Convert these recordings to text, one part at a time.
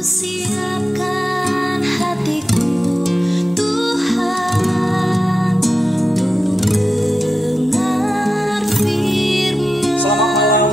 Siapkan hatiku Tuhan untuk dengar firman. Selamat malam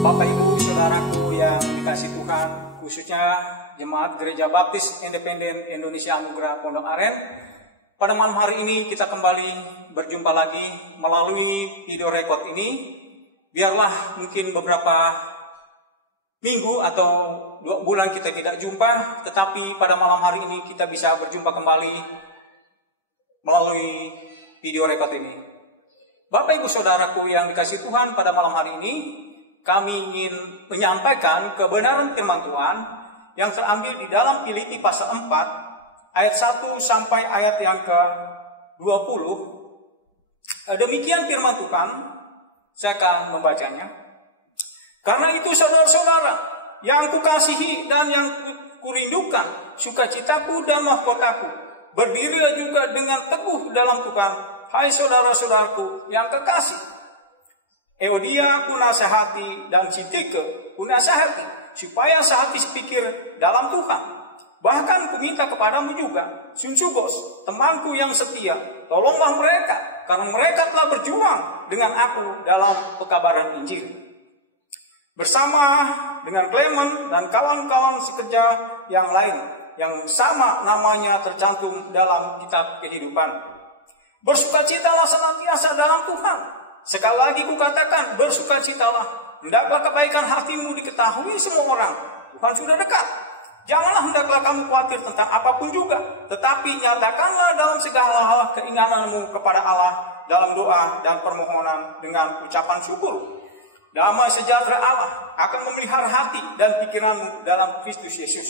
Bapak Ibu Saudaraku yang dikasihi Tuhan, khususnya Jemaat Gereja Baptis Independen Indonesia Anugerah Pondok Aren. Pada malam hari ini kita kembali berjumpa lagi melalui video record ini. Biarlah mungkin beberapa minggu atau 2 bulan kita tidak jumpa, tetapi pada malam hari ini kita bisa berjumpa kembali melalui video record ini. Bapak Ibu Saudaraku yang dikasihi Tuhan, pada malam hari ini kami ingin menyampaikan kebenaran firman Tuhan yang terambil di dalam Filipi pasal 4 ayat 1 sampai ayat yang ke-20. Demikian firman Tuhan, saya akan membacanya. Karena itu saudara-saudara yang kukasihi dan yang kurindukan, sukacitaku dan mahkotaku, berdirilah juga dengan teguh dalam Tuhan, hai saudara-saudaraku yang kekasih. Euodia kunasehati dan Sintike kunasehati, supaya sehati sepikir dalam Tuhan. Bahkan kuminta kepadamu juga, Sunsugos, temanku yang setia, tolonglah mereka, karena mereka telah berjuang dengan aku dalam pekabaran Injil. Bersama dengan Clement dan kawan-kawan sekerja yang lain, yang sama namanya tercantum dalam kitab kehidupan. Bersukacitalah senantiasa dalam Tuhan. Sekali lagi kukatakan, bersukacitalah. Hendaklah kebaikan hatimu diketahui semua orang. Tuhan sudah dekat. Janganlah hendaklah kamu khawatir tentang apapun juga, tetapi nyatakanlah dalam segala hal keinginanmu kepada Allah dalam doa dan permohonan dengan ucapan syukur. Damai sejahtera Allah akan memelihara hati dan pikiranmu dalam Kristus Yesus.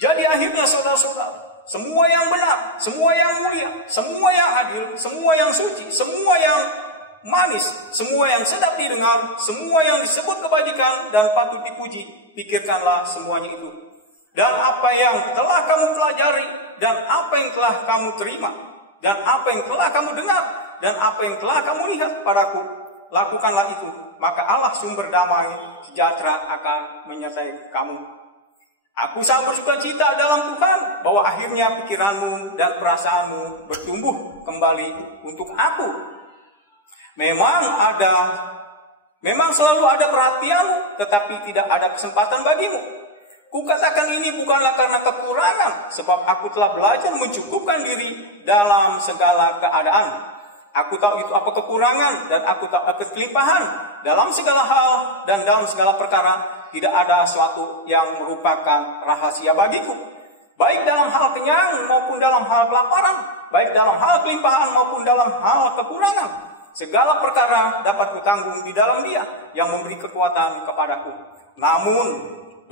Jadi akhirnya saudara-saudara, semua yang benar, semua yang mulia, semua yang adil, semua yang suci, semua yang manis, semua yang sedap didengar, semua yang disebut kebajikan dan patut dipuji, pikirkanlah semuanya itu. Dan apa yang telah kamu pelajari, dan apa yang telah kamu terima, dan apa yang telah kamu dengar, dan apa yang telah kamu lihat padaku, lakukanlah itu. Maka Allah sumber damai sejahtera akan menyertai kamu. Aku sangat bersukacita dalam Tuhan bahwa akhirnya pikiranmu dan perasaanmu bertumbuh kembali untuk aku. Memang selalu ada perhatianmu, tetapi tidak ada kesempatan bagimu. Kukatakan ini bukanlah karena kekurangan, sebab aku telah belajar mencukupkan diri dalam segala keadaan. Aku tahu itu apa kekurangan, dan aku tahu apa kelimpahan. Dalam segala hal dan dalam segala perkara, tidak ada sesuatu yang merupakan rahasia bagiku. Baik dalam hal kenyang maupun dalam hal kelaparan, baik dalam hal kelimpahan maupun dalam hal kekurangan. Segala perkara dapat kutanggung di dalam Dia yang memberi kekuatan kepadaku. Namun,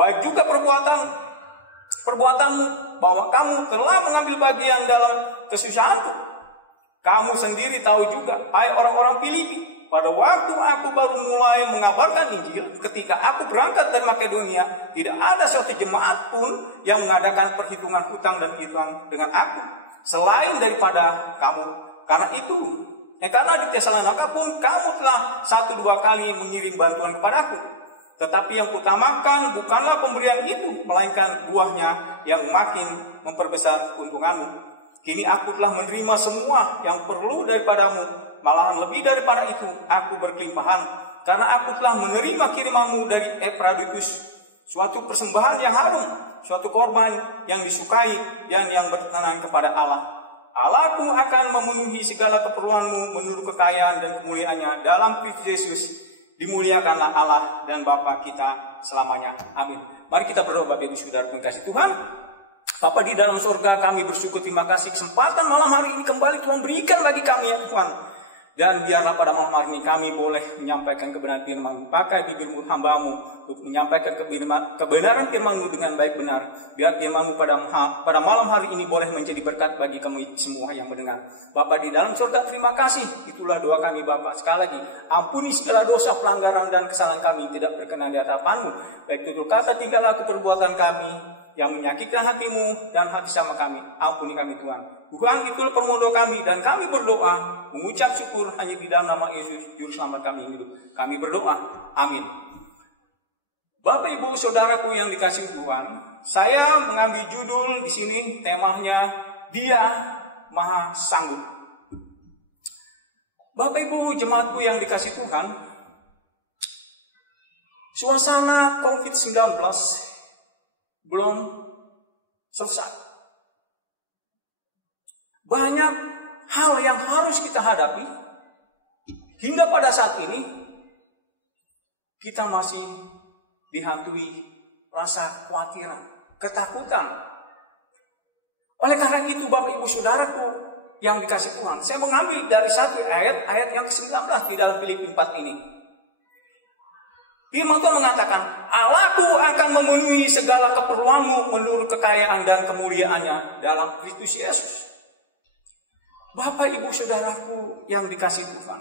baik juga perbuatanmu, bahwa kamu telah mengambil bagian dalam kesusahanku. Kamu sendiri tahu juga, hai orang-orang Filipi, pada waktu aku baru mulai mengabarkan Injil, ketika aku berangkat dari Makedonia, tidak ada suatu jemaat pun yang mengadakan perhitungan hutang dan piutang dengan aku, selain daripada kamu. Karena di Tesalonika pun kamu telah 1-2 kali mengirim bantuan kepadaku. Tetapi yang kutamakan bukanlah pemberian itu, melainkan buahnya yang makin memperbesar keuntunganmu. Kini aku telah menerima semua yang perlu daripadamu, malahan lebih daripada itu aku berkelimpahan, karena aku telah menerima kirimanmu dari Epaphroditus, suatu persembahan yang harum, suatu korban yang disukai dan yang berkenan kepada Allah. Allahku akan memenuhi segala keperluanmu menurut kekayaan dan kemuliaannya dalam Kristus Yesus. Dimuliakanlah Allah dan Bapa kita selamanya. Amin. Mari kita berdoa. Bapak Ibu Saudara kasih Tuhan, Bapa di dalam surga, kami bersyukur, terima kasih kesempatan malam hari ini kembali Tuhan berikan bagi kami ya Tuhan. Dan biarlah pada malam hari ini kami boleh menyampaikan kebenaran firman-Mu, pakai bibir-Mu hamba-Mu untuk menyampaikan kebenaran firman-Mu dengan baik benar. Biar firman-Mu pada malam hari ini boleh menjadi berkat bagi kami semua yang mendengar. Bapa di dalam surga, terima kasih. Itulah doa kami Bapa. Sekali lagi, ampuni segala dosa, pelanggaran dan kesalahan kami tidak berkenan di hadapan-Mu. Baik tutur kata, tingkah laku, perbuatan kami yang menyakitkan hatimu dan hati sama kami. Ampuni kami Tuhan. Tuhan, itulah permohonan kami, dan kami berdoa mengucap syukur hanya di dalam nama Yesus Juru Selamat kami hidup. Kami berdoa. Amin. Bapak Ibu Saudaraku yang dikasihi Tuhan, Saya mengambil judul di sini, temanya Dia Maha Sanggup. Bapak Ibu jemaatku yang dikasih Tuhan, suasana COVID-19 belum selesai. Banyak hal yang harus kita hadapi. Hingga pada saat ini, kita masih dihantui rasa khawatiran, ketakutan. Oleh karena itu, Bapak Ibu Saudaraku yang dikasih Tuhan, saya mengambil dari satu ayat yang ke-19 di dalam Filipi 4 ini. Firman Tuhan mengatakan, Allahku akan memenuhi segala keperluanmu menurut kekayaan dan kemuliaannya dalam Kristus Yesus. Bapak Ibu Saudaraku yang dikasih Tuhan,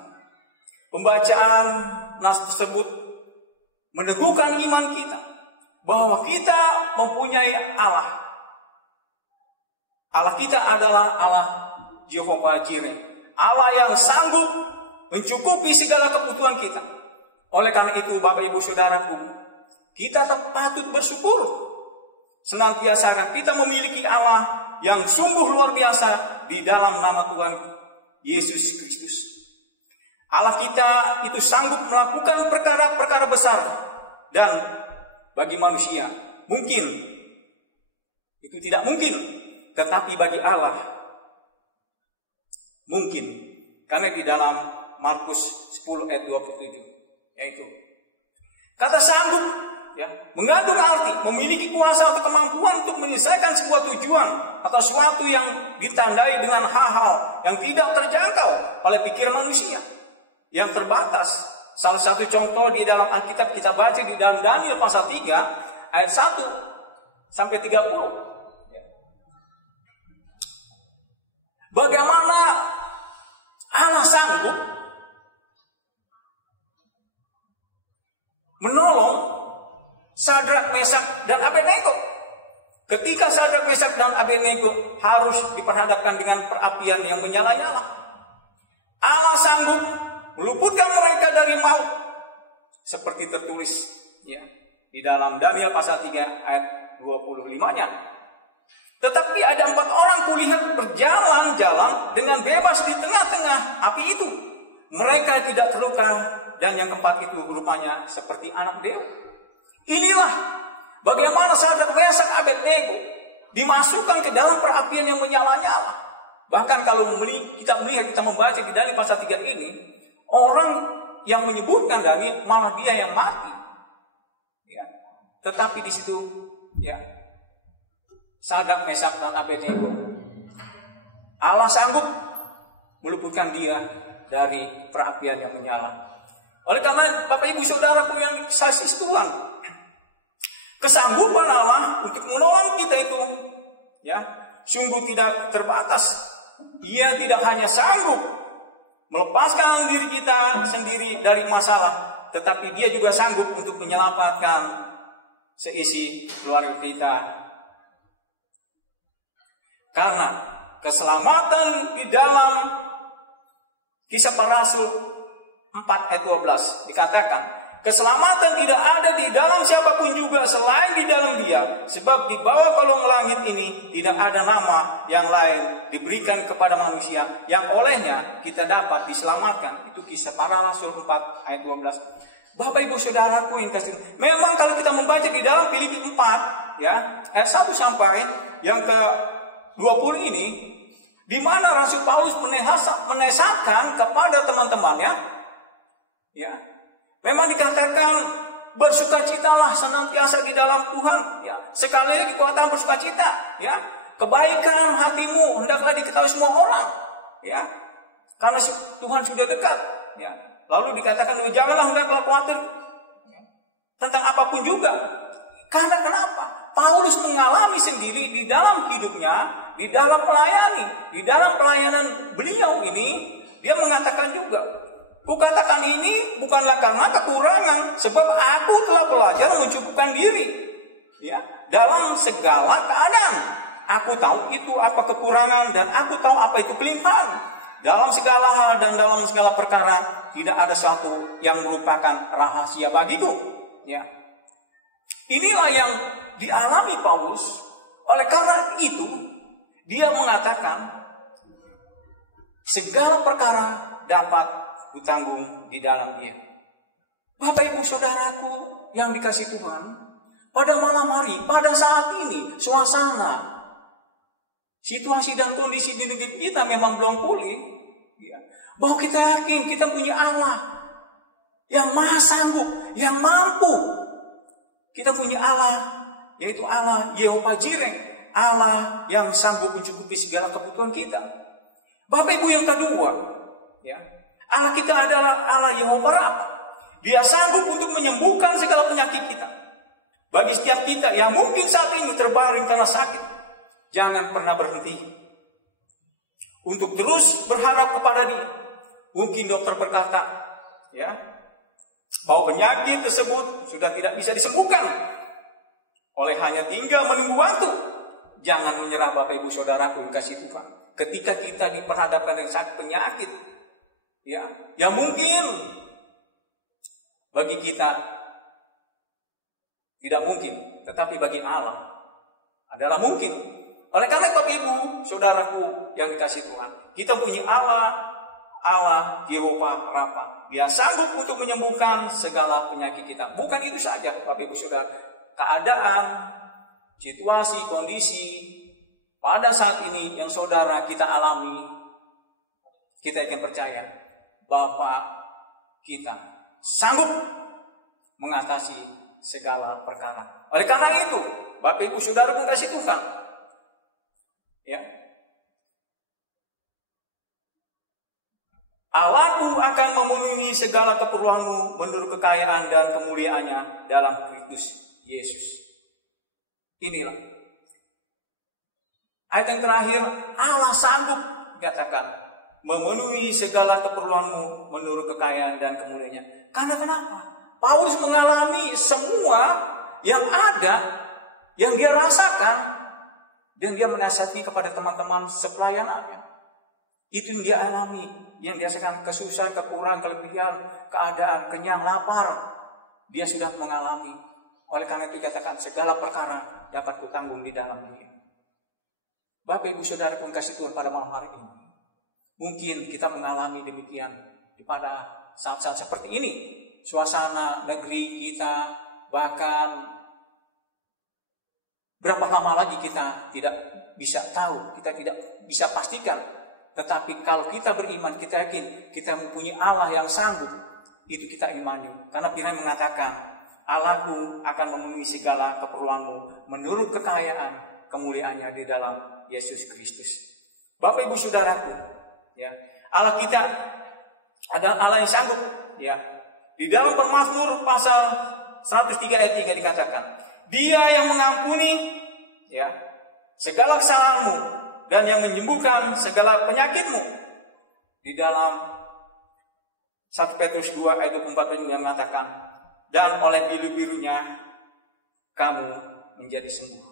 pembacaan nas tersebut meneguhkan iman kita bahwa kita mempunyai Allah. Allah kita adalah Allah Jehovah Jireh, Allah yang sanggup mencukupi segala kebutuhan kita. Oleh karena itu, Bapak Ibu Saudaraku, kita patut bersyukur senantiasa kita memiliki Allah yang sungguh luar biasa di dalam nama Tuhan Yesus Kristus. Allah kita itu sanggup melakukan perkara-perkara besar, dan bagi manusia mungkin itu tidak mungkin. Tetapi bagi Allah mungkin. Karena di dalam Markus 10 ayat 27, yaitu kata sanggup ya, mengandung arti memiliki kuasa atau kemampuan untuk menyelesaikan sebuah tujuan atau sesuatu yang ditandai dengan hal-hal yang tidak terjangkau oleh pikiran manusia, yang terbatas. Salah satu contoh di dalam Alkitab kita baca di dalam Daniel pasal 3 ayat 1 sampai 30. Bagaimana Allah sanggup menolong Sadrak, Mesak, dan Abednego. Ketika Sadrak, Mesak, dan Abednego harus diperhadapkan dengan perapian yang menyala-nyala, Allah sanggup meluputkan mereka dari maut, seperti tertulis ya di dalam Daniel pasal 3 ayat 25-nya. Tetapi ada 4 orang kulihat berjalan-jalan dengan bebas di tengah-tengah api itu. Mereka tidak terluka, dan yang keempat itu rupanya seperti anak dewa. Inilah bagaimana Sadrak, Mesak, Abednego dimasukkan ke dalam perapian yang menyala-nyala. Bahkan kalau kita membaca di Daniel pasal 3 ini, orang yang menyebutkan Daniel malah dia yang mati. Ya. Tetapi di situ ya, Sadrak, Mesak, dan Abednego, Allah sanggup meluputkan dia dari perapian yang menyala. Oleh karena Bapak Ibu Saudaraku yang dikasihi Tuhan, kesanggupan Allah untuk menolong kita itu ya sungguh tidak terbatas. Dia tidak hanya sanggup melepaskan diri kita sendiri dari masalah, tetapi dia juga sanggup untuk menyelamatkan seisi keluarga kita. Karena keselamatan di dalam Kisah Para Rasul 4 ayat 12 dikatakan, keselamatan tidak ada di dalam siapapun juga selain di dalam Dia, sebab di bawah kolong langit ini tidak ada nama yang lain diberikan kepada manusia yang olehnya kita dapat diselamatkan. Itu Kisah Para Rasul 4 ayat 12. Bapak Ibu Saudaraku yang kasih, memang kalau kita membaca di dalam Filipi 4 ya ayat 1 sampai yang ke 20 ini, di mana Rasul Paulus menesahkan kepada teman-temannya, ya, memang dikatakan bersukacitalah senantiasa di dalam Tuhan, ya. Sekali lagi kata bersukacita, ya. Kebaikan hatimu hendaklah diketahui semua orang, ya. Karena Tuhan sudah dekat, ya. Lalu dikatakan janganlah hendaklah khawatir tentang apapun juga. Karena kenapa? Paulus mengalami sendiri di dalam hidupnya, di dalam pelayanan beliau ini, dia mengatakan juga, kukatakan ini bukanlah karena kekurangan, sebab aku telah belajar mencukupkan diri, ya, dalam segala keadaan. Aku tahu itu apa kekurangan dan aku tahu apa itu kelimpahan. Dalam segala hal dan dalam segala perkara tidak ada satu yang merupakan rahasia bagiku, ya. Inilah yang dialami Paulus. Oleh karena itu, dia mengatakan segala perkara dapat kutanggung di dalam Dia. Bapak Ibu Saudaraku yang dikasihi Tuhan, pada malam hari, pada saat ini, suasana, situasi dan kondisi di negeri kita memang belum pulih. Ya. Bahwa kita yakin kita punya Allah yang maha sanggup, yang mampu. Kita punya Allah, yaitu Allah Yehova Jireh, Allah yang sanggup mencukupi segala kebutuhan kita. Bapak Ibu yang kedua, ya, Allah kita adalah Allah Yehova Rafa. Dia sanggup untuk menyembuhkan segala penyakit kita. Bagi setiap kita yang mungkin saat ini terbaring karena sakit, jangan pernah berhenti untuk terus berharap kepada Dia. Mungkin dokter berkata, ya, bahwa penyakit tersebut sudah tidak bisa disembuhkan, oleh hanya tinggal menunggu waktu. Jangan menyerah Bapak Ibu Saudaraku yang kasih Tuhan. Ketika kita diperhadapkan dengan sakit penyakit, ya, yang mungkin bagi kita tidak mungkin, tetapi bagi Allah adalah mungkin. Oleh karena Bapak Ibu Saudaraku yang dikasih Tuhan, kita punya Allah Yehova Rafa. Dia sanggup untuk menyembuhkan segala penyakit kita. Bukan itu saja Bapak Ibu Saudara, keadaan, situasi, kondisi pada saat ini yang saudara kita alami, kita akan percaya bahwa kita sanggup mengatasi segala perkara. Oleh karena itu, Bapak Ibu Saudara pun kasih Tuhan, ya, Allahku akan memenuhi segala keperluanmu menurut kekayaan dan kemuliaannya dalam Kristus Yesus. Inilah ayat yang terakhir, Allah sanggup katakan memenuhi segala keperluanmu menurut kekayaan dan kemuliaannya. Karena kenapa? Paulus mengalami semua yang ada, yang dia rasakan, dan dia menasihati kepada teman-teman sepelayanannya. Itu yang dia alami, yang dia rasakan, kesusahan, kekurangan, kelebihan, keadaan, kenyang, lapar. Dia sudah mengalami. Oleh karena itu dikatakan segala perkara dapat kutanggung di dalam Dia. Bapak Ibu Saudara pun kasih Tuhan pada malam hari ini. Mungkin kita mengalami demikian pada saat-saat seperti ini. Suasana negeri kita, bahkan berapa lama lagi kita tidak bisa tahu, kita tidak bisa pastikan. Tetapi kalau kita beriman, kita yakin kita mempunyai Allah yang sanggup, itu kita imani. Karena firman mengatakan, Allahku akan memenuhi segala keperluanmu menurut kekayaan kemuliaannya di dalam Yesus Kristus. Bapak Ibu Saudaraku, ya, Allah kita adalah Allah yang sanggup, ya. Di dalam Pemazmur pasal 103 ayat 3 dikatakan, Dia yang mengampuni, ya, segala kesalahanmu dan yang menyembuhkan segala penyakitmu. Di dalam 1 Petrus 2 ayat 24 yang mengatakan, dan oleh biru-birunya kamu menjadi sembuh.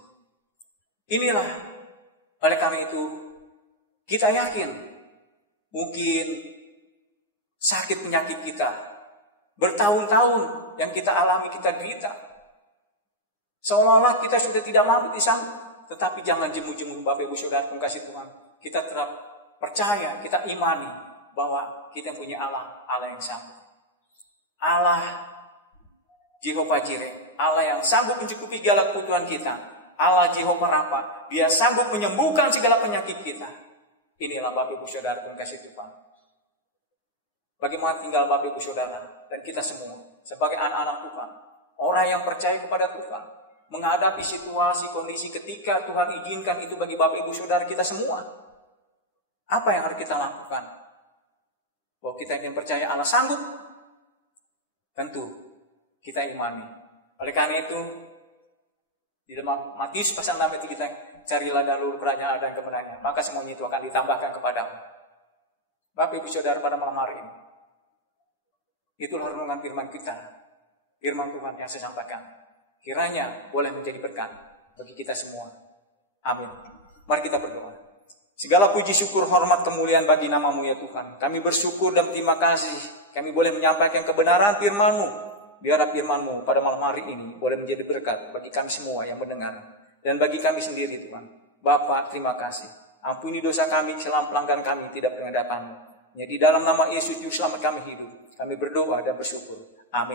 Inilah, oleh karena itu kita yakin mungkin sakit penyakit kita bertahun-tahun yang kita alami, kita derita, seolah-olah kita sudah tidak mampu disanggup. Tetapi jangan jemu-jemu Bapak Ibu Saudara kasih Tuhan. Kita tetap percaya, kita imani bahwa kita punya Allah, Allah yang sanggup. Allah Yehova Jireh, Allah yang sanggup mencukupi segala kebutuhan kita. Allah Yehova Rafa, Dia sanggup menyembuhkan segala penyakit kita. Inilah Bapak Ibu Saudara kasih Tuhan. Bagaimana tinggal Bapak Ibu Saudara dan kita semua sebagai anak-anak Tuhan, orang yang percaya kepada Tuhan, menghadapi situasi, kondisi ketika Tuhan izinkan itu bagi Bapak Ibu Saudara kita semua. Apa yang harus kita lakukan? Bahwa kita ingin percaya Allah sanggup, tentu kita imani. Oleh karena itu, di dalam Matius pasal 6 itu kita carilah dahulu kerajaan Allah dan kebenarannya, maka semuanya itu akan ditambahkan kepadamu. Bapak Ibu Saudara pada malam hari ini, itulah renungan firman kita, firman Tuhan yang saya sampaikan. Kiranya boleh menjadi berkat bagi kita semua. Amin. Mari kita berdoa. Segala puji syukur hormat kemuliaan bagi nama-Mu ya Tuhan. Kami bersyukur dan terima kasih kami boleh menyampaikan kebenaran firman-Mu biarlah firman-Mu pada malam hari ini boleh menjadi berkat bagi kami semua yang mendengar. Dan bagi kami sendiri Tuhan. Bapa, terima kasih. Ampuni dosa kami, kesalahan pelanggaran kami tidak berhadapan-Mu. Di dalam nama Yesus Juru Selamat kami hidup. Kami berdoa dan bersyukur. Amin.